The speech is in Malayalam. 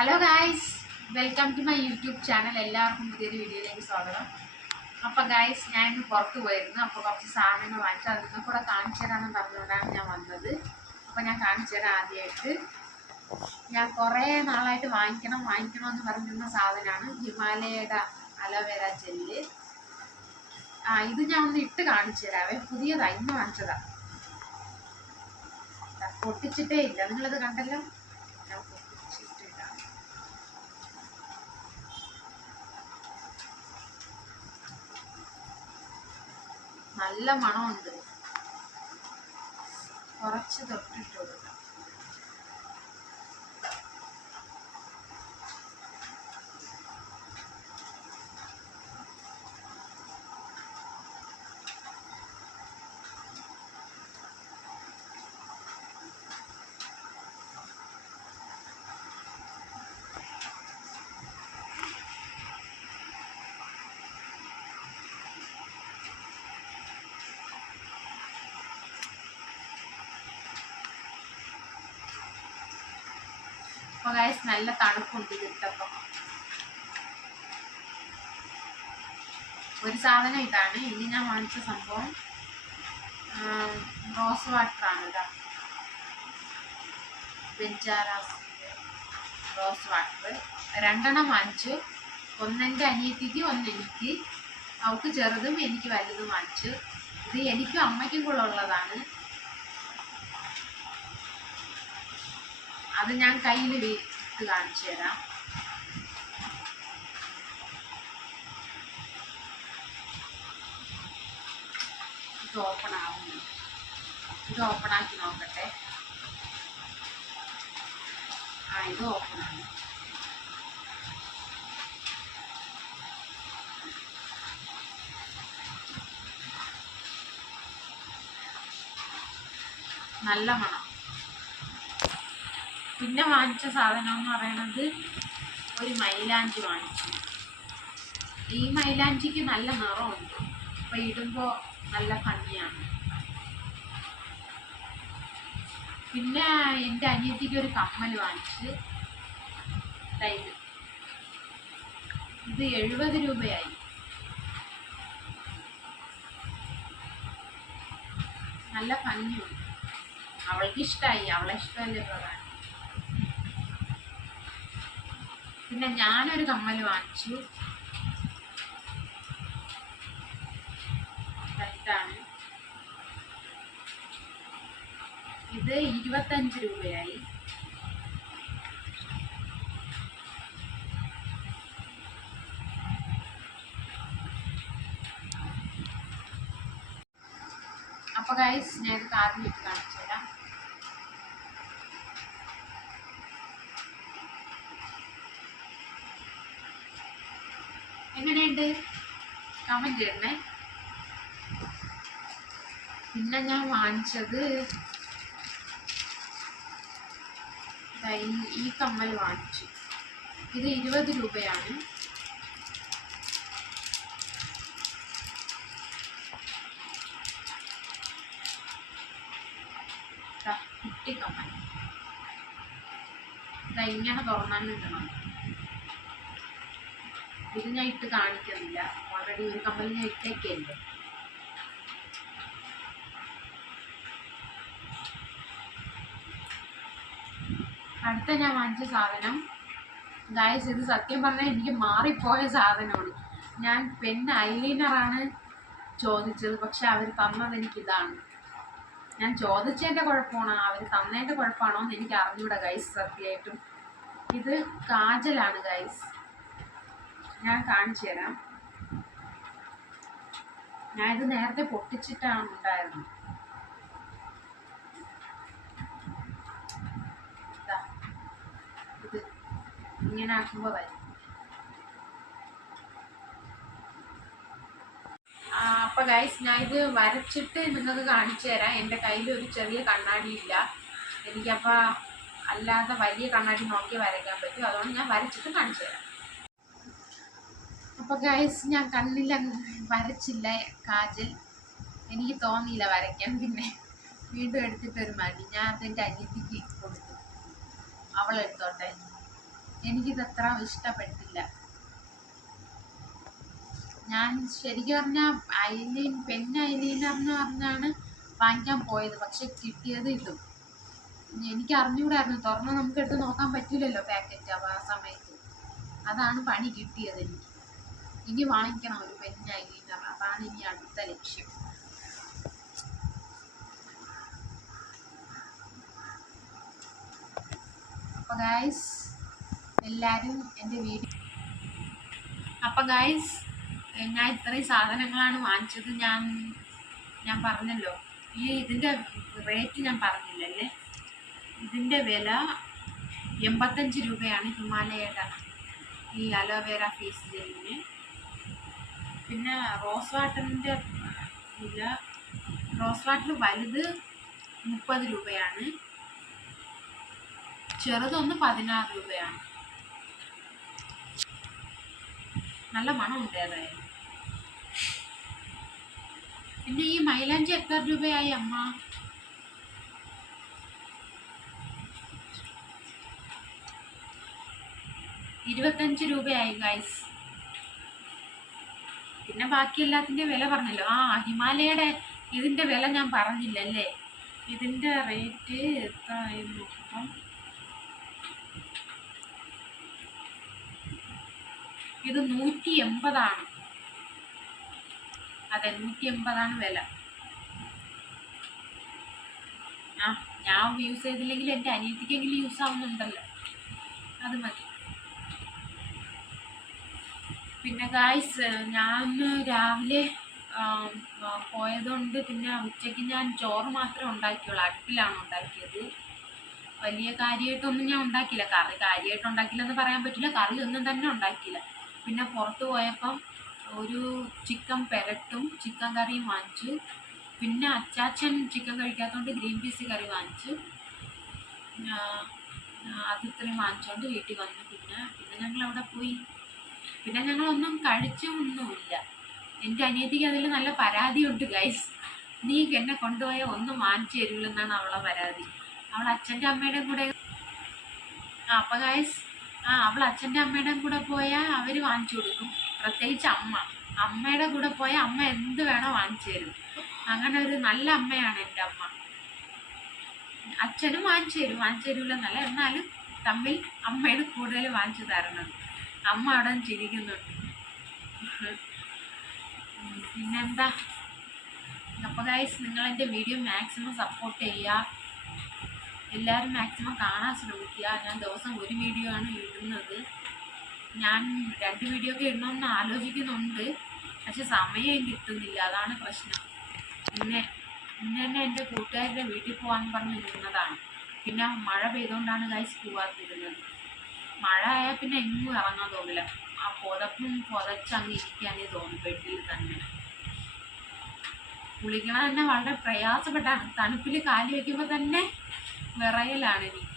Hello guys, welcome to my YouTube channel. എല്ലാവർക്കും പുതിയൊരു വീഡിയോയിലേക്ക് സ്വാഗതം. അപ്പോൾ ഗായ്സ്, ഞാൻ ഇന്ന് പുറത്ത് പോയിരുന്നു. അപ്പോൾ കുറച്ച് സാധനങ്ങൾ വാങ്ങിച്ചു. അത് നിങ്ങൾക്ക് കൂടെ കാണിച്ചു തരാമെന്ന് പറഞ്ഞുകൊണ്ടാണ് ഞാൻ വന്നത്. അപ്പോൾ ഞാൻ കാണിച്ചു തരാം. ആദ്യമായിട്ട് ഞാൻ കുറേ നാളായിട്ട് വാങ്ങിക്കണമെന്ന് പറഞ്ഞിരുന്ന സാധനമാണ് ഹിമാലയയുടെ അലോവേര ജെല്ല്. ഇത് ഞാൻ ഒന്ന് ഇട്ട് കാണിച്ചു തരാവേ. പുതിയതാണ്, ഇന്ന് വാങ്ങിച്ചതാണ്. പൊട്ടിച്ചിട്ടേ ഇല്ല, നിങ്ങളത് കണ്ടല്ലോ. നല്ല മണമുണ്ട്. കുറച്ച് തൊട്ടിട്ട് കൊടുക്കാം. അപ്പോൾ ഗൈസ്, നല്ല തണുപ്പുണ്ട് ഇതിട്ടപ്പോൾ. ഒരു സാധനം ഇതാണ്. ഇനി ഞാൻ വാങ്ങിച്ച സംഭവം റോസ് വാട്ടറാണ്. ഇതാ ബെഞ്ചാറാസിൻ്റെ റോസ് വാട്ടർ. 2 വാങ്ങിച്ചു. ഒന്നെൻ്റെ അനിയത്തിക്ക്, ഒന്നെനിക്ക്. അവൾക്ക് ചെറുതും എനിക്ക് വലുതും വാങ്ങിച്ചു. ഇത് എനിക്കും അമ്മയ്ക്കും കൂടെ ഉള്ളതാണ്. അത് ഞാൻ കയ്യിൽ ഇട്ട് കാണിച്ചു തരാം. ഇത് ഓപ്പൺ ആവുന്നു. ഇത് ഓപ്പൺ ആക്കി നോക്കട്ടെ. ഇത് ഓപ്പൺ ആണ്. നല്ല മണം. പിന്നെ വാങ്ങിച്ച സാധനം എന്ന് പറയുന്നത് ഒരു മൈലാഞ്ചി വാങ്ങിച്ചു. ഈ മൈലാഞ്ചിക്ക് നല്ല നിറമുണ്ട്. അപ്പോൾ ഇടുമ്പോൾ നല്ല ഭംഗിയാണ്. പിന്നെ എൻ്റെ അനിയത്തിക്ക് ഒരു കമ്മൽ വാങ്ങിച്ച്. ഇത് 70 രൂപയായി. നല്ല ഭംഗിയുണ്ട്. അവൾക്ക് ഇഷ്ടമായി. അവളെ ഇഷ്ടമല്ലേ പ്രധാനം. പിന്നെ ഞാനൊരു കമ്മൽ വാങ്ങിച്ചു. ഇതാണ്. ഇത് 25 രൂപയായി. അപ്പോൾ ഗൈസ്, ഞാൻ ഇത് ആദ്യം ഇട്ട് കാണിച്ചു തരാം. എങ്ങനെയുണ്ട്? കമന്റ് ചെയ്യണേ. പിന്നെ ഞാൻ വാങ്ങിച്ചത് ഈ കമ്മൽ വാങ്ങിച്ചു. ഇത് 20 രൂപയാണ്. കുട്ടി കമ്മൽ. ഇങ്ങനെ തുറന്നാൻ കിട്ടണം. ഇത് ഞാൻ ഇട്ട് കാണിക്കുന്നില്ല. ഓൾറെഡി ഒരു കമ്മൽ ഞാൻ ഇട്ടേക്കല്ലേ. അടുത്ത ഞാൻ വാങ്ങിച്ച സാധനം ഗായ്സ്, ഇത് സത്യം പറഞ്ഞാൽ എനിക്ക് മാറിപ്പോയ സാധനമാണ്. ഞാൻ ഐലൈനറാണ് ചോദിച്ചത്, പക്ഷെ അവർ തന്നത് എനിക്കിതാണ്. ഞാൻ ചോദിച്ചതിൻ്റെ കുഴപ്പമാണോ അവർ തന്നതിൻ്റെ കുഴപ്പമാണോ എന്ന് എനിക്ക് അറിഞ്ഞൂടാ ഗൈസ്. സത്യമായിട്ടും ഇത് കാജലാണ് ഗൈസ്. ഞാൻ കാണിച്ചു തരാം. ഞാനിത് നേരത്തെ പൊട്ടിച്ചിട്ടാണ് ഉണ്ടായിരുന്നത്. ഇത് ഇങ്ങനെ ആക്കുമ്പോൾ വരും. അപ്പോൾ ഗൈസ്, ഞാൻ ഇത് വരച്ചിട്ട് നിങ്ങൾക്ക് കാണിച്ചു തരാം. എൻ്റെ കയ്യിൽ ഒരു ചെറിയ കണ്ണാടിയില്ല. എനിക്കപ്പോൾ അല്ലാതെ വലിയ കണ്ണാടി നോക്കി വരയ്ക്കാൻ പറ്റും. അതുകൊണ്ട് ഞാൻ വരച്ചിട്ട് കാണിച്ചു തരാം. അപ്പോൾ ഗൈസ്, ഞാൻ കണ്ണിൽ വരച്ചില്ല കാജൽ. എനിക്ക് തോന്നിയില്ല വരയ്ക്കാൻ. പിന്നെ വീണ്ടും എടുത്തിട്ടൊരു മടി. ഞാൻ അതെൻ്റെ അനിയത്തിക്ക് കൊടുത്തു. അവളെടുത്തോട്ടെ. എനിക്കിതത്ര ഇഷ്ടപ്പെട്ടില്ല. ഞാൻ ശരിക്കും പറഞ്ഞാൽ പെൻ ഐലൈനർ എന്ന് പറഞ്ഞാണ് വാങ്ങിക്കാൻ പോയത്. പക്ഷെ കിട്ടിയത് ഇതും. എനിക്ക് അറിഞ്ഞുകൂടായിരുന്നു, തുറന്ന് നമുക്ക് എടുത്ത് നോക്കാൻ പറ്റില്ലല്ലോ പാക്കറ്റ്. അപ്പോൾ ആ സമയത്ത് അതാണ് പണി കിട്ടിയത് എനിക്ക്. ഇനി വാങ്ങിക്കണം ഒരു പെൻ ഐലൈനർ. അതാണ് ഇനി അടുത്ത ലക്ഷ്യം. അപ്പോൾ ഗായ്സ് എല്ലാവരും എൻ്റെ വീഡിയോ ഞാൻ ഇത്രയും സാധനങ്ങളാണ് വാങ്ങിച്ചത്. ഞാൻ പറഞ്ഞല്ലോ, ഇതിൻ്റെ റേറ്റ് ഞാൻ പറഞ്ഞില്ലല്ലേ. ഇതിൻ്റെ വില 85 രൂപയാണ് ഹിമാലയയുടെ ഈ അലോവേര ഫേസ് ജെല്ലിന്. പിന്നെ റോസ് വാട്ടറിൻ്റെ വില, റോസ് വാട്ടർ വലുത് 30 രൂപയാണ്, ചെറുതൊന്ന് 16 രൂപയാണ്. നല്ല മണമുണ്ട് ഏതായാലും. പിന്നെ ഈ മൈലാഞ്ചി എത്ര രൂപയായി അമ്മ? 25 രൂപയായി ഗൈസ്. പിന്നെ ബാക്കി എല്ലാത്തിൻ്റെ വില പറഞ്ഞല്ലോ. ഹിമാലയയുടെ ഇതിൻ്റെ വില ഞാൻ പറഞ്ഞില്ലല്ലേ. ഇതിൻ്റെ റേറ്റ് എത്രയായി നോക്കാം. ഇത് 180 അതെ, 180 വില. ഞാൻ യൂസ് ചെയ്തില്ലെങ്കിൽ എൻ്റെ അനിയത്തിക്കെങ്കിലും യൂസ് ആവുന്നുണ്ടല്ലോ, അത് മതി. പിന്നെ ഗായ്സ്, ഞാൻ രാവിലെ പോയതുകൊണ്ട് പിന്നെ ഉച്ചയ്ക്ക് ഞാൻ ചോറ് മാത്രമേ ഉണ്ടാക്കിയുള്ളൂ. അടുപ്പിലാണ് ഉണ്ടാക്കിയത്. വലിയ കാര്യമായിട്ടൊന്നും ഞാൻ ഉണ്ടാക്കിയില്ല. കാര്യമായിട്ട് ഉണ്ടാക്കില്ലെന്ന് പറയാൻ പറ്റില്ല. കറി ഒന്നും തന്നെ ഉണ്ടാക്കിയില്ല. പിന്നെ പുറത്ത് പോയപ്പം ഒരു ചിക്കൻ പെരട്ടും ചിക്കൻ കറിയും വാങ്ങിച്ചു. പിന്നെ അച്ചാച്ചൻ ചിക്കൻ കഴിക്കാത്തതുകൊണ്ട് ഗ്രീൻ പീസ് കറി വാങ്ങിച്ചു. അത് ഇത്രയും വാങ്ങിച്ചുകൊണ്ട് വീട്ടിൽ വന്നു. പിന്നെ ഞങ്ങൾ അവിടെ പോയി. പിന്നെ ഞങ്ങളൊന്നും കഴിച്ചൊന്നുമില്ല. എൻ്റെ അനിയത്തിക്ക് അതിൽ നല്ല പരാതിയുണ്ട് ഗൈസ്. നീ എന്നെ കൊണ്ടുപോയാൽ ഒന്നും വാങ്ങിച്ചു തരില്ലെന്നാണ് അവളെ പരാതി. അവൾ അച്ഛൻ്റെ അമ്മയുടെയും കൂടെ അപ്പം ഗൈസ് അവൾ അച്ഛൻ്റെ അമ്മയുടെയും കൂടെ പോയാൽ അവർ വാങ്ങിച്ചു കൊടുക്കും. പ്രത്യേകിച്ച് അമ്മയുടെ കൂടെ പോയാൽ അമ്മ എന്ത് വേണോ വാങ്ങിച്ചു തരും. അങ്ങനെ ഒരു നല്ല അമ്മയാണ് എൻ്റെ അമ്മ. അച്ഛനും വാങ്ങിച്ചു തരൂലെന്നല്ല, എന്നാലും തമ്മിൽ അമ്മയുടെ കൂടുതൽ വാങ്ങിച്ചു തരണം. അമ്മ അവിടെ ചിരിക്കുന്നുണ്ട്. പിന്നെന്താ. അപ്പോൾ ഗൈസ്, നിങ്ങളെൻ്റെ വീഡിയോ മാക്സിമം സപ്പോർട്ട് ചെയ്യുക. എല്ലാവരും മാക്സിമം കാണാൻ ശ്രമിക്കുക. ഞാൻ ദിവസം ഒരു വീഡിയോ ആണ് ഇടുന്നത്. ഞാൻ 2 വീഡിയോ ഒക്കെ ഇടണമെന്ന് ആലോചിക്കുന്നുണ്ട്, പക്ഷെ സമയം കിട്ടുന്നില്ല. അതാണ് പ്രശ്നം. പിന്നെ തന്നെ എൻ്റെ കൂട്ടുകാരുടെ വീട്ടിൽ പോകാമെന്ന് പറഞ്ഞ് നിന്നതാണ്. പിന്നെ മഴ പെയ്തുകൊണ്ടാണ് ഗൈസ് പോകാതിരുന്നത്. മഴ ആയാൽ പിന്നെ എങ്ങും ഇറങ്ങാൻ തോന്നില്ല. ആ പുതച്ചങ്ങ് ഇരിക്കാനേ തോന്നും ബെഡിൽ തന്നെ. കുളിക്കണം തന്നെ വളരെ പ്രയാസപ്പെട്ടാണ്. തണുപ്പിൽ കാല് വയ്ക്കുമ്പോൾ തന്നെ വിറയലാണ് എനിക്ക്.